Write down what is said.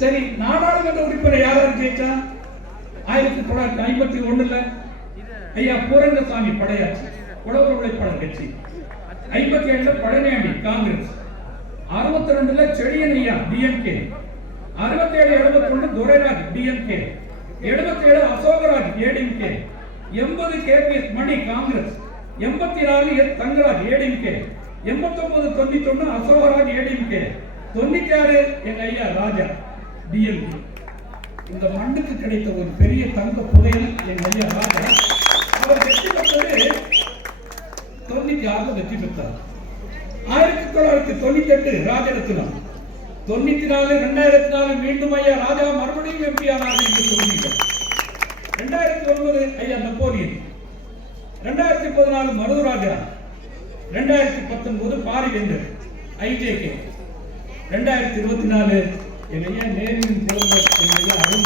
சரி, நாடாளுமன்ற உறுப்பினர் யாராரு ஜெயிச்சா? 1951 ஐயா பூரங்கசாமி படையாச்சி, உழவர் உழைப்பாளர் கட்சி. 57 பழனியாண்டி காங்கிரஸ். 62 செழியன் ஐயா டிஎம்கே. 67 71 துரைராஜ் டிஎம்கே. 77 அசோகராஜ் ஏடிஎம்கே. 80 கேபிஎஸ் மணி காங்கிரஸ். 84 எஸ் தங்கராஜ் ஏடிஎம்கே. 89 91 அசோகராஜ் ஏடிஎம்கே. 96 எங்க ஐயா ராஜா டிஎம்கே. இந்த மண்ணுக்கு கிடைத்த ஒரு பெரிய தங்க புதையல் எங்க ஐயா ராஜா. அவர் வெற்றி பெற்றது 96 வெற்றி பெற்றார். 1998 ராஜரத்னம். 94 2004 மீண்டும் ஐயா ராஜா மறுபடியும் எம்பி ஆனார் என்று சொல்லுங்கள். 2009 ஐயா நெப்போலியன். 2014 மருதுராஜா. 2019 பாரிவேந்தர் ஐஜேகே. 2024 எங்க ஐயா நேரின் பிறந்த எங்க ஐயா அருண்